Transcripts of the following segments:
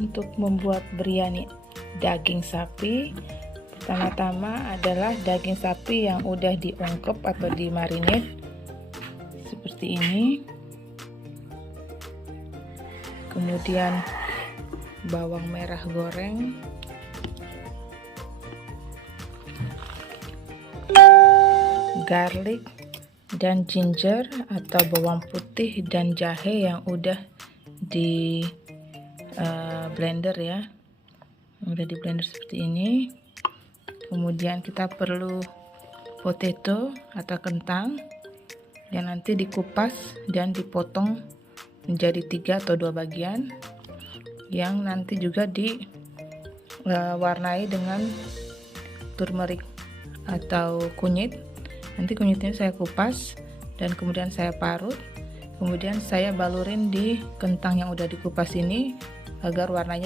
untuk membuat biryani daging sapi, pertama-tama adalah daging sapi yang udah diungkep atau dimarinate seperti ini. Kemudian bawang merah goreng, garlic dan ginger atau bawang putih dan jahe yang udah di blender ya, udah di blender seperti ini. Kemudian kita perlu potato atau kentang yang nanti dikupas dan dipotong menjadi 3 atau 2 bagian, yang nanti juga diwarnai dengan turmeric atau kunyit. Nanti kunyitnya saya kupas dan kemudian saya parut, kemudian saya balurin di kentang yang udah dikupas ini agar warna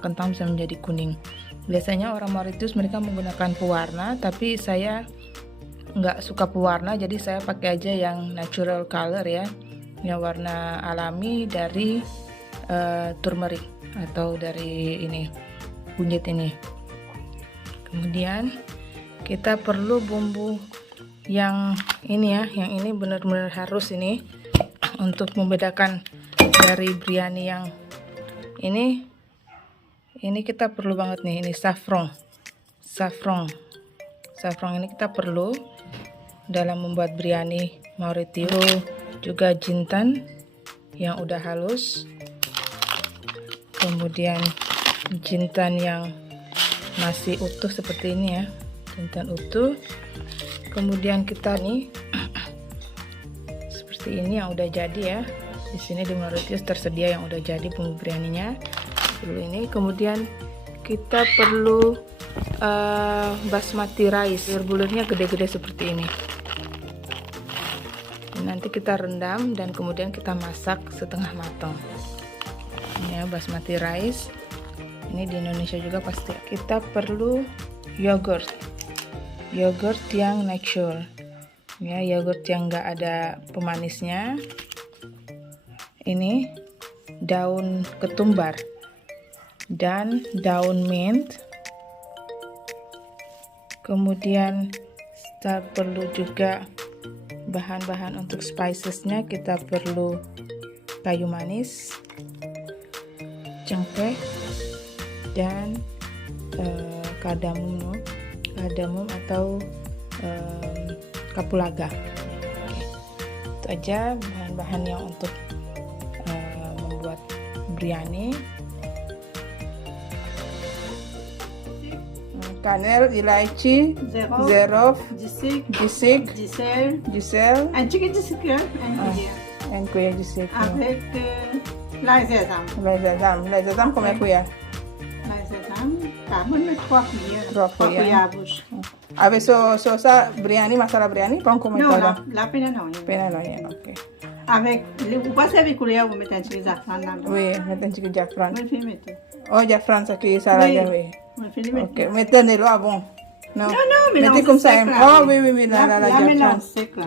kentang bisa menjadi kuning. Biasanya orang Mauritius mereka menggunakan pewarna, tapi saya nggak suka pewarna, jadi saya pakai aja yang natural color ya, yang warna alami dari turmeric atau dari ini kunyit ini. Kemudian kita perlu bumbu yang ini ya, yang ini benar-benar harus ini untuk membedakan dari biryani yang ini kita perlu banget nih, ini saffron ini kita perlu dalam membuat biryani Mauritius. Juga jintan yang udah halus, kemudian jintan yang masih utuh seperti ini ya, jintan utuh. Kemudian kita nih seperti ini yang udah jadi ya. Di sini di Mauritius tersedia yang udah jadi bumbu biryaninya. Ini kemudian kita perlu basmati rice, bulir-bulirnya gede-gede seperti ini. Nanti kita rendam dan kemudian kita masak setengah matang. Ini ya basmati rice. Ini di Indonesia juga pasti. Kita perlu yogurt yang natural ya, yogurt yang enggak ada pemanisnya. Ini daun ketumbar dan daun mint. Kemudian kita perlu juga bahan-bahan untuk spicesnya. Kita perlu kayu manis, cengkeh, dan kardamom atau kapulaga. Itu aja bahan-bahan yang untuk membuat biryani. Kanel, ilaichi, zerof, jisik, gisel, en kuya jisik. Avec Laizazam como é kuya? tá bom, 3 cuiabos. A ver, sosa biryani, masala biryani, pão como Non, todo? la pena non. Pena no ya, ok. Avec, vous passez avec cuillère, vous mettez un petit zafran là-dedans. Oui, meten chicken jafran. Vous le faites mettre. Oh, jafran aqui, salade, Oui. oui. Vous le faites mettre. Ok, mettez-le avant. Non, mais mettez non, comme c'est ça. sec, là, Oh, oui. oui, la La jafran. mélange sec là.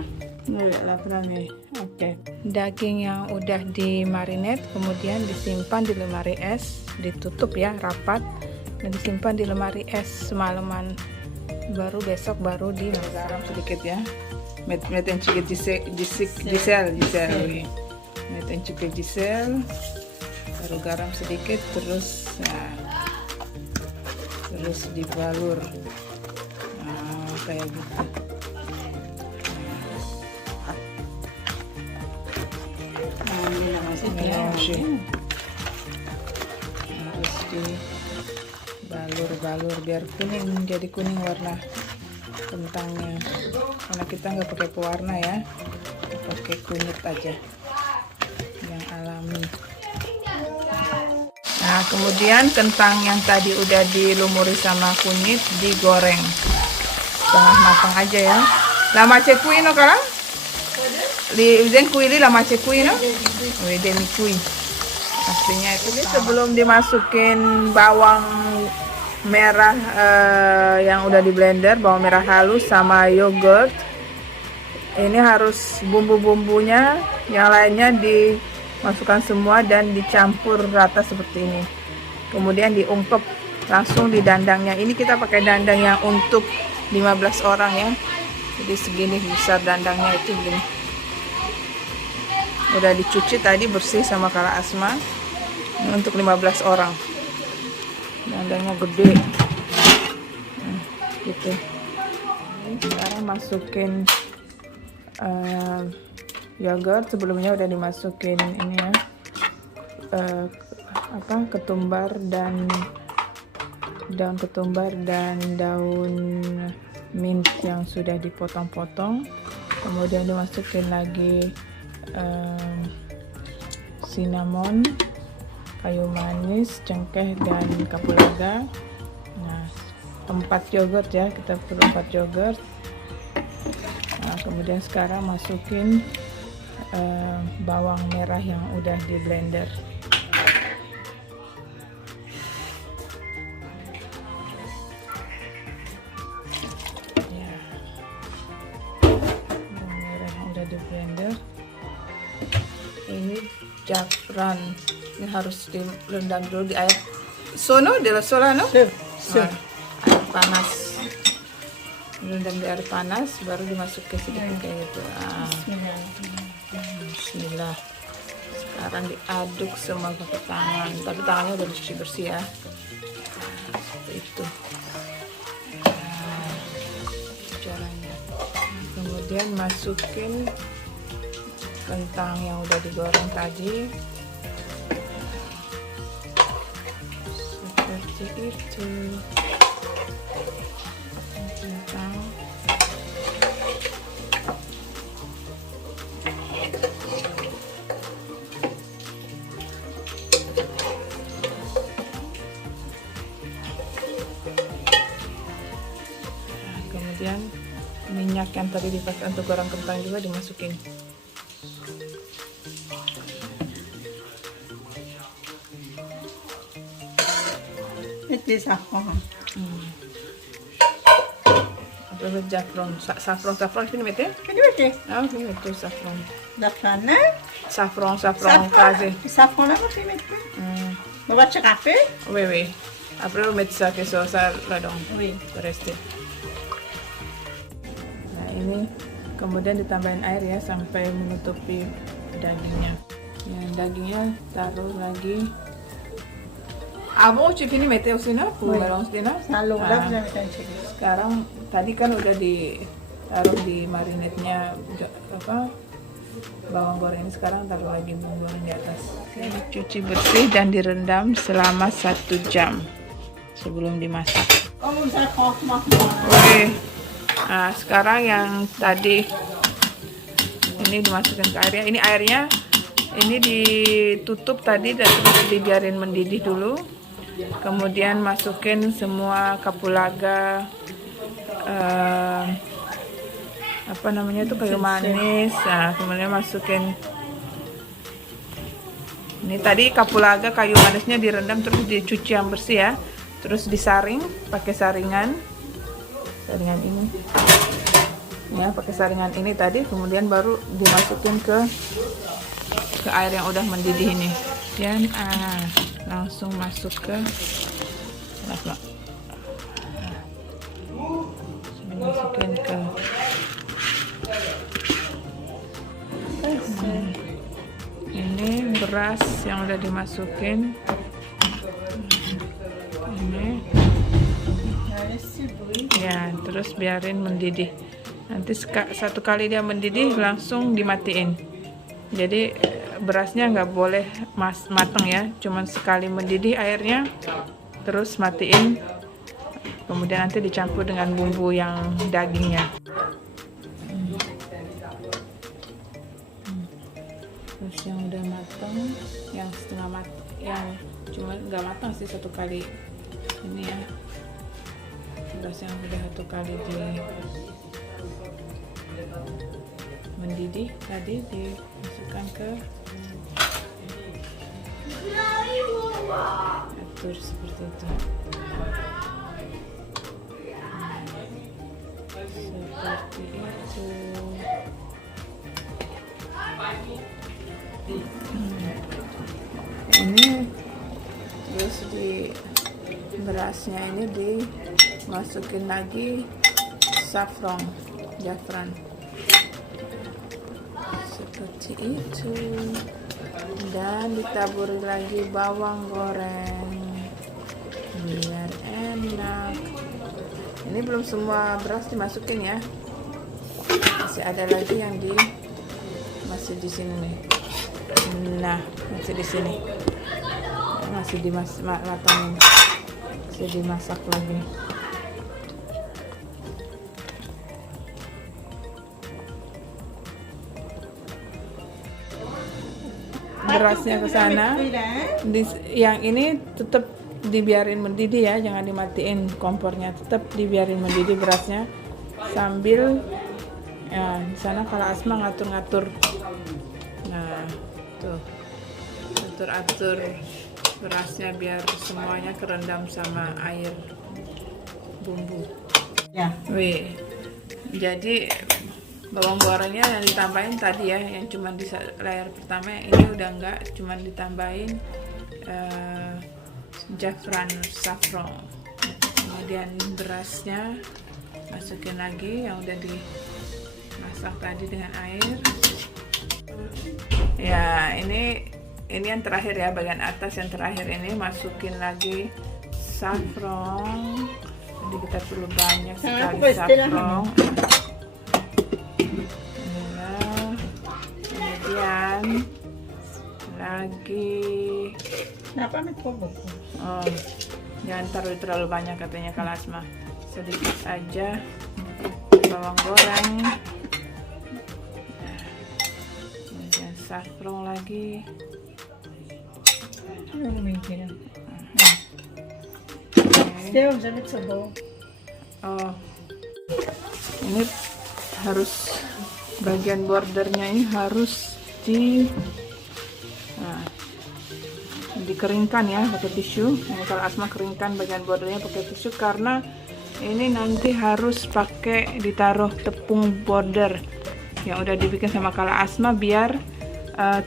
La première. Oke. Daging yang udah dimarinate kemudian disimpan di lemari es, ditutup ya rapat dan disimpan di lemari es semalaman. Baru besok baru dimasak. Garam sedikit ya. Meten sedikit gisel. Meten sedikit gisel. Baru garam sedikit, terus dibalur. Nah, kayak gitu. Harus dibalur biar kuning, jadi kuning warna kentangnya, karena kita nggak pakai pewarna ya, pakai kunyit aja yang alami. Nah, kemudian kentang yang tadi udah dilumuri sama kunyit digoreng setengah matang aja ya. Lama cekui no kala? Uzen kuili lama cekui no? Udah kui. Pastinya itu sebelum dimasukin bawang merah yang udah di blender, bawang merah halus sama yogurt. Ini harus bumbu-bumbunya yang lainnya dimasukkan semua dan dicampur rata seperti ini. kemudian diungkep langsung di dandangnya. Ini kita pakai dandang yang untuk 15 orang ya, jadi segini besar dandangnya itu gini. Udah dicuci tadi bersih sama Kala Asma. Ini untuk 15 orang, dandangnya gede gitu. Sekarang masukin yogurt. Sebelumnya udah dimasukin ini ya, ketumbar dan daun ketumbar dan daun mint yang sudah dipotong-potong. Kemudian dimasukin lagi cinnamon, kayu manis, cengkeh dan kapulaga. Nah, 4 yogurt ya, kita perlu 4 yogurt. Nah, kemudian sekarang masukin bawang merah yang udah di blender. Ya, bawang merah yang udah di blender. Ini jafran, ini harus direndam dulu di air. Sono della solano? Sì. Air panas. Direndam di air panas, baru dimasukin sedikit kayak gitu. Bismillah. Sekarang diaduk semua pakai tangan, tapi tangannya udah dicuci bersih ya. Seperti itu caranya. Kemudian masukin kentang yang udah digoreng tadi, seperti itu. Kentang kemudian minyak yang tadi dipakai untuk goreng kentang juga dimasukin. Metti il saffron. Apa saffron? Saffron ini mete? Che li metti? Ah, ini mete saffron. Zafran. Saffron quasi. Il saffron apa che metti? Lo faccio caffè? Oui, oui. Après vous mettez ça que ça là-dedans. Oui. Resti. Nah, ini kemudian ditambahin air ya sampai menutupi dagingnya. Ya, dagingnya taruh lagi. Avant tu finis mettez aussi là pour Oui. mélanger là. Allora bisogna mettere in cellulare. Sekarang tadi kan udah ditaruh di marinade-nya bawang goreng ini, sekarang taruh lagi bawang goreng di atas. Dicuci bersih dan direndam selama 1 jam sebelum dimasak. Come un sacco Oke. Nah, sekarang yang tadi ini dimasukkan ke airnya. Ini airnya ini ditutup tadi dan terus dibiarin mendidih dulu. Kemudian masukin semua kapulaga, apa namanya itu, kayu manis. Nah, kemudian masukin ini tadi kapulaga, kayu manisnya direndam terus dicuci yang bersih ya. Terus disaring pakai saringan ini ya, pakai saringan ini tadi. Kemudian baru dimasukin ke air yang udah mendidih ini dan langsung masuk ke masukin ke ini beras yang udah dimasukin ini ya, terus biarin mendidih. Nanti satu kali dia mendidih langsung dimatiin. Jadi berasnya nggak boleh mateng ya, cuman sekali mendidih airnya terus matiin, kemudian nanti dicampur dengan bumbu yang dagingnya. Terus yang udah mateng, yang setengah mateng, yang cuma nggak matang sih satu kali ini ya, beras yang udah satu kali mendidih tadi dimasukkan ke, atur seperti itu. Seperti itu. Ini terus berasnya ini dimasukin lagi saffron, jafran seperti itu, dan ditaburi lagi bawang goreng biar enak. Ini belum semua beras dimasukin ya, masih ada lagi yang masih di sini nih. Nah, masih di sini, masih dimatangin, masih dimasak lagi. Berasnya ke sana. Yang ini tetap dibiarin mendidih ya, jangan dimatiin kompornya, tetap dibiarin mendidih berasnya sambil ya di sana kalau Asma ngatur-ngatur. Nah, tuh atur-atur berasnya biar semuanya kerendam sama air bumbu. Ya. Wih, jadi bawang gorengnya yang ditambahin tadi ya, yang cuma di layar pertama, ini udah enggak, cuma ditambahin jafran saffron. Kemudian berasnya masukin lagi yang udah dimasak tadi dengan air. Ya, ini yang terakhir ya, bagian atas yang terakhir ini masukin lagi saffron. Jadi kita perlu banyak sekali saffron. Kemudian lagi jangan terlalu banyak katanya kalau Asma, sedikit aja bawang goreng, kemudian saffron lagi. Oh, ini harus bagian bordernya ini harus dikeringkan ya pakai tisu. Nah, kalau Asma keringkan bagian bordernya pakai tisu karena ini nanti harus pakai ditaruh tepung border yang udah dibikin sama Kala Asma biar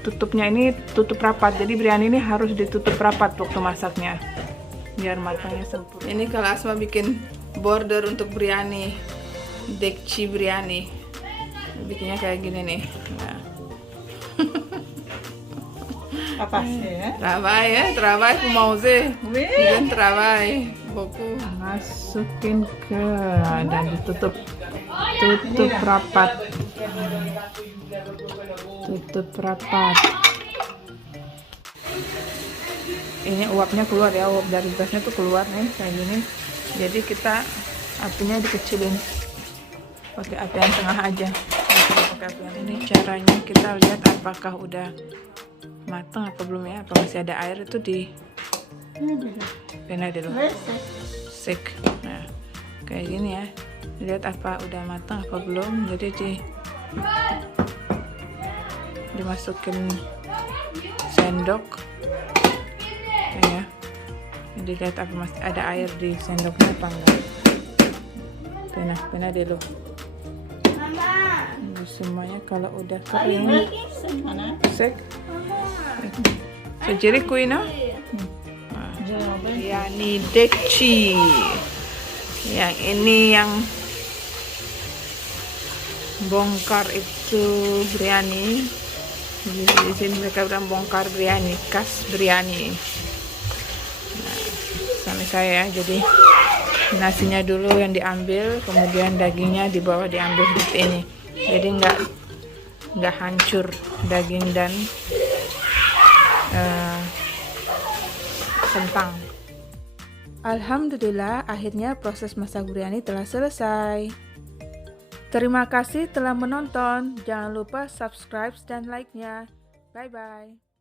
tutupnya ini tutup rapat. Jadi biryani ini harus ditutup rapat waktu masaknya biar matangnya sempurna. Ini Kala Asma bikin border untuk biryani, dekci biryani. Bikinnya kayak gini nih. Nah. Travail pemauze dan travail boku. Masukin ke dan ditutup rapat. Tutup rapat. Ini uapnya keluar ya, uap dari gasnya tuh keluar nih kayak gini. Jadi kita apinya dikecilin, pakai api yang tengah aja. Ini caranya kita lihat apakah udah matang apa belum ya, apa masih ada air, itu di pena dulu sek. Nah kayak gini ya, lihat apa udah matang apa belum. Jadi dimasukin sendok ya, jadi lihat apa masih ada air di sendoknya apa enggak. Pena dulu semuanya. Kalau udah kering sek sejari kuina biryani dekci. Yang ini yang bongkar itu biryani. Di sini mereka bilang bongkar biryani, khas biryani. Nah, sama saya ya, jadi nasinya dulu yang diambil, kemudian dagingnya di bawah diambil seperti ini. Jadi nggak hancur daging dan kentang. Alhamdulillah, akhirnya proses masak biryani telah selesai. Terima kasih telah menonton. Jangan lupa subscribe dan like-nya. Bye-bye.